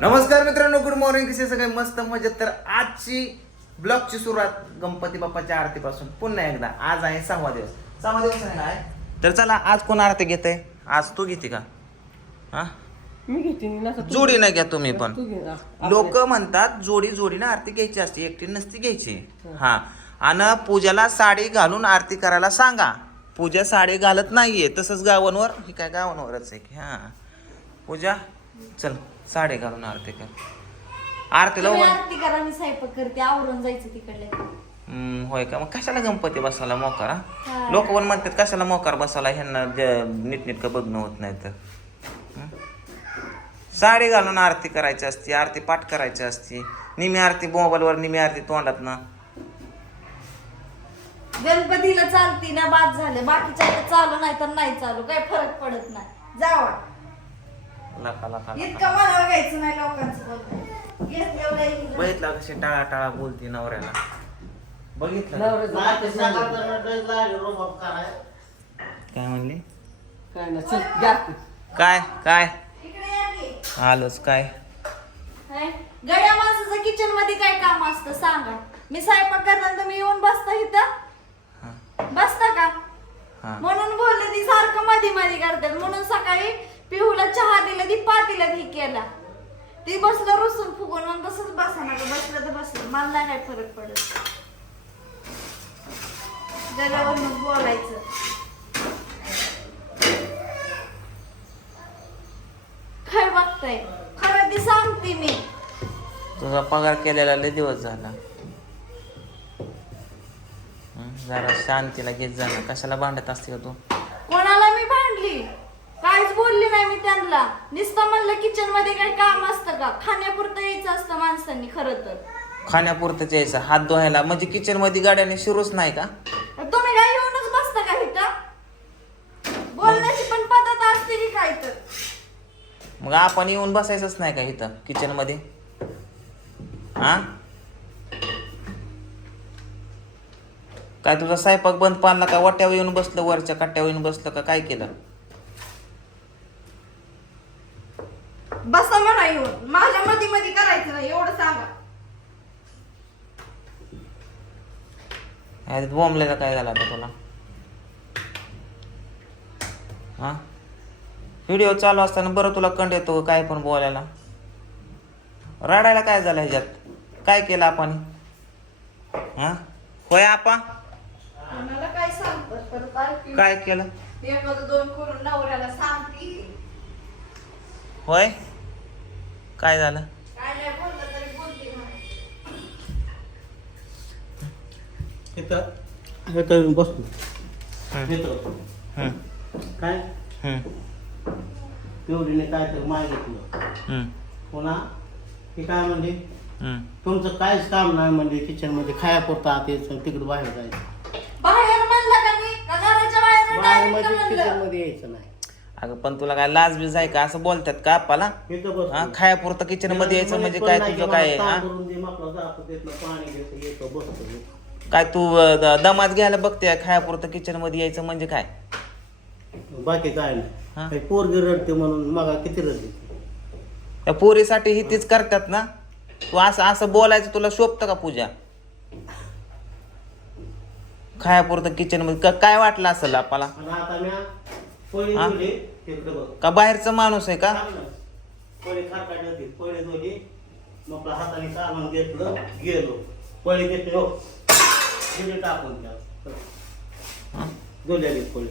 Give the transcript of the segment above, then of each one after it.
नमस्कार मित्रांनो good morning कसे सगळे? मस्त मजेत. तर आजची ब्लॉगची सुरुवात गणपती बाप्पाच्या आरतीपासून पुन्हा एकदा. आज आहे सहावा दिवस. सहावा दिवस आहे आहे तर चला आज कोण आरती घेते आज तू घेते का? हा? मी घेते ना जोडी नाही घ्या तुम्ही पण. लोक म्हणतात जोडी जोडीने आरती घ्यायची असते. एकटी नसती घ्यायची. हा. आणि पूजाला साडी घालून आरती करायला सांगा. पूजा साडी घालत नाहीये. तसंच गावांवर ही काय गावांवरच आहे की? हा. पूजा चल. साडी घालून आरती कर. आरतीला तुम्ही उभं- आरती करा मी स्वयंपाक करते आवरून जायचं तिकडले. हम्म, होय का? मग कशाला गणपती बसायला मोकार हा? हा. लोक पण म्हणतात कशाला मोकार बसायला? ह्यांना ज- नीटनीटकं बघणं होत नाही तर. हं? साडी घालून आरती करायची असते आरती पाठ करायची असते. निमी आरती मोबाईलवर निमी आरती तोंडात ना. गणपतीला चालती ना बाद झाले. बाकीच्या चालू नाही तर नाही चालू. काही फरक पडत नाही. जावा. लका लका. इतकं मला बघायचं नाही लोकांचं बोलणं. घेतलं एवढं बघितला कशी टाळा टाळा बोलती नवऱ्याला. बघितलं? नवऱ्याचं हातच नाही. काय म्हणली? काय चल घ्या. काय काय? इकडे या की. आलोच काय? हाय? गड्या माणसाचं किचनमध्ये काय काम असतं सांगा. मी स्वयंपाक करताना तुम्ही येऊन बसता इथं? बसता का? हा. म्हणून बोलले ती सारखं मध्ये मध्ये करतात. म्हणून सकाळी पिहूला चहा दिला ती पातीला ही केला. ती बसलं रुसून फुगून मग तसंच बसा ना. बसलं तर बसलं. मला नाही काय फरक पडत. जगावर मग बोलायचं. काय बघताय? खरं ती सांगते मी. तुझा पगार केलेला लय दिवस झाला. हं, जरा शांतीला घेत जा ना. कशाला भांडत असते का तू? कोणाला मी भांडली? काहीच बोलली नाही मी त्यांना. नुसतं म्हणलं किचनमध्ये काही काम असतं का? खाण्यापुरतं यायचं असतं माणसांनी खरं तर. खाण्यापुरतंच यायचं. हात धुवायला. म्हणजे किचनमध्ये गाड्याने शिरूच नाही का? तुम्ही काय येऊनच बसता का इथं? बोलण्याची पण पद्धत असते की काय तर. मग आपण येऊन बसायचंच नाही का इथं किचनमध्ये हा काय तुझा स्वयंपाक बंद पाडला का? वाट्यावर येऊन बसलं वरच्या कट्ट्यावर येऊन बसलं का? काय केलं बसा म्हणा येऊन माझ्या मध्ये मध्ये करायचं नाही एवढं सांगा अरे बोंबलेला काय झाला आता तुला? हा? व्हिडिओ चालू असताना बरं तुला कंड येतो काय पण बोलायला? रडायला काय झालं ह्याच्यात? काय केलं आपण? हा? होय आपा? काय काय काय केलं? एखादं दोन करून नवऱ्याला सांगती. होय? काय झालं? इथं. इथं येऊन बसलो हम्म, येतो हम्म, काय? हम्म, पिवडीने काय तर मागितलं हम्म, पुन्हा ती काय म्हणली हम्म. तुमचं काहीच काम नाही म्हणजे किचनमध्ये खायापुरतं आत यायचं तिकडं बाहेर जायचं. बाहेर म्हणलं का मी? का घराच्या बाहेर बाहेर direct म्हणजे म्हणलं? किचनमध्ये यायचं नाही. अगं पण तुला काय लाज बीज आहे का? असं बोलतात का आपाला हा खायापुरतं किचनमध्ये यायचं म्हणजे काय तुझं काय आहे, हा? पाणी येतो बसतो काय तू द- दमात घ्यायला बघते खायापुरतं किचनमध्ये यायचं म्हणजे काय? बाकी काय हा? नाही काही पोरगी रडते म्हणून मग किती रडते? त्या पोरीसाठी ही तीच करतात ना? तू असं असं बोलायचं तुला शोभतं का पूजा? खायापुरतं किचनमध्ये का- काय वाटलं असेल आपल्याला? आणि आता मी पोळी हा? दिली तिकडे बघ. का बाहेरचा माणूस आहे का? पळी खारकाट होती पळी मग आपल्या हाताने सामान घेतलं गेलो. पळी घेतली हो. टाकून? दोल्याली पळी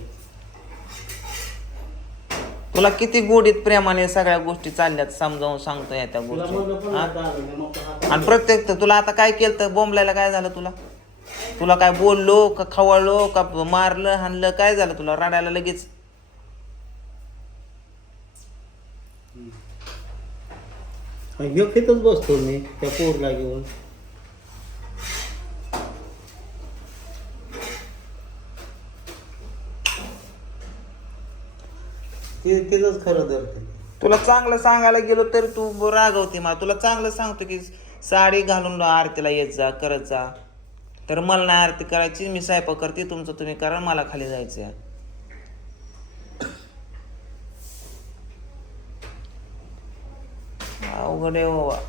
तुला किती गोडीत प्रेमाने सगळ्या गोष्टी चालल्यात समजावून सांगतोय त्या गोष्टी. आणि प्रत्येक तुला आता काय केलं तर बोंबलायला काय झालं तुला? तुला काय बोललो का खवळलो का मारलं हाणलं काय झालं तुला? रडायला लगेच. बसतो मी त्या पोरला घेऊन. ते खरं धरते तुला चांगलं सांगायला गेलो तरी तू रागवते मला. तुला चांगलं सांगतो की साडी घालून आरतीला येत जा करत जा. तर मला नाही आरती करायची मी स्वयंपाक करते तुमचं तुम्ही करा मला खाली जायचं अवघड आहे बाबा.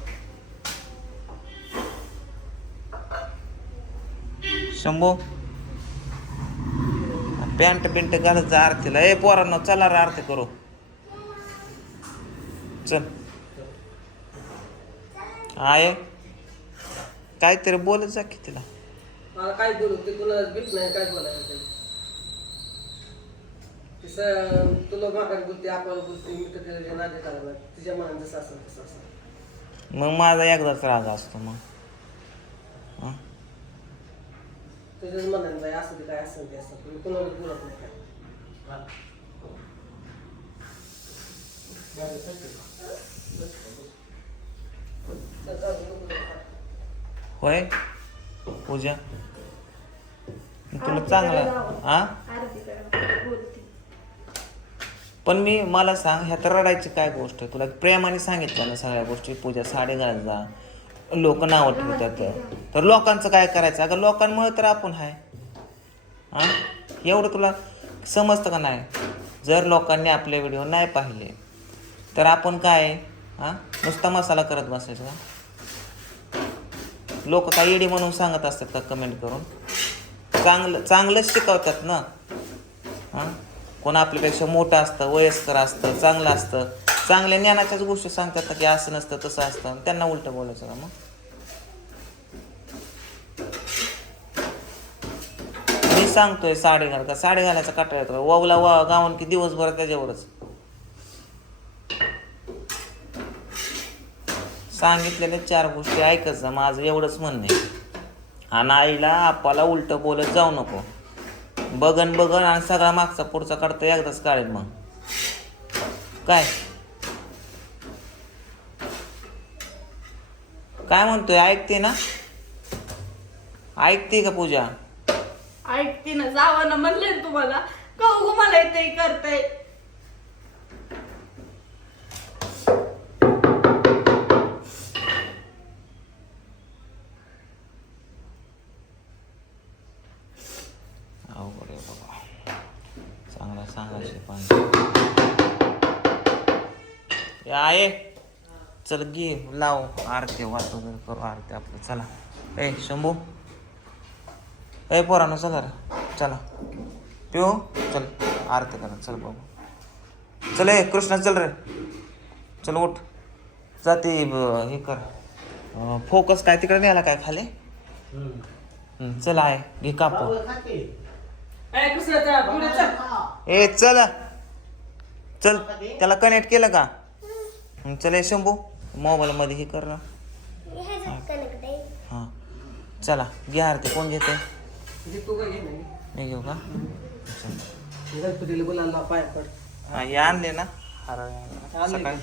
शंभू? पॅन्ट पिंट घालत जा आरतीला. ए पोरांनो चला रे आरती करू. चल. आहे काहीतरी बोलत जा की तिला. मला काय बोलू ते नाही काय बोलायचं ते. तुला मागास बोलते आपण बोलते मी तर करायला तिच्या मनात जसं असेल तसं असं मग माझा एकदाच राग असतो मग हं? तुझ्याच मनात बाई असं ते काय असेल ते असं मी कुणाला बोलत नाही काय चल, जाऊ दे, नको बोलू. होय पूजा तुला चांगलं हा बोलते पण मी मला सांग ह्यात रडायची काय गोष्ट आहे तुला प्रेमाने सांगितलं ना सगळ्या गोष्टी पूजा साडे घाल जा लोक नावं ठेवतात. तर लोकांचं काय करायचं? अगं लोकांमुळे तर आपण आहे हां? एवढं तुला समजतं का नाही? जर लोकांनी आपले व्हिडिओ नाही पाहिले तर आपण काय? हां? नुसता मसाला करत बसायचा का? लोक काय येडी म्हणून सांगत असतात का कमेंट करून? चांगलं चांगलंच शिकवतात ना? हां? कोण आपल्यापेक्षा मोठं असतं वयस्कर असतं चांगलं असतं चांगल्या ज्ञानाच्याच गोष्टी सांगतात ना की असं नसतं तसं असतं. त्यांना उलटं बोलायचं का मग? मी सांगतोय साडी घाल का? साडी घालायचा काटा येतो वावला वा गाऊन की दिवसभर त्याच्यावरच. सांगितलेल्या चार गोष्टी ऐकत जा माझं एवढंच म्हणणं आहे. आणि आईला आपाला उलट बोलत जाऊ नको. बघन बघन आणि सगळा मागचा पुढचा काढतो एकदाच काढेल मग. काय? काय म्हणतोय? ऐकते ना? ऐकते का पूजा? ऐकते ना. जावं ना म्हणले ना तुम्हाला. कहू मला ते करताय अवघड आहे बाबा. चांगला सांगायचे आहे. चल घे लाव. आरती वाच वगैरे करू आरती आपलं. चला. ए शंभू. ए पोरानो चला रे चला. पिऊ? चल. आरती करा. चल बाबू चल ए कृष्णा चल रे. चल उठ. जाते हे कर. फोकस काय तिकडे न्यायला काय खाली? चल आहे. घे कापू. ए, चल. ए चल. चल त्याला कनेक्ट केलं का? चल ए शंभू. मोबाईल मध्ये हे कर ना. हां. चला घे आरती. कोण घेते? तू मी घेऊ का. गणपतीला बोलायला पाय पड. हा आणले ना. हार. सकाळी.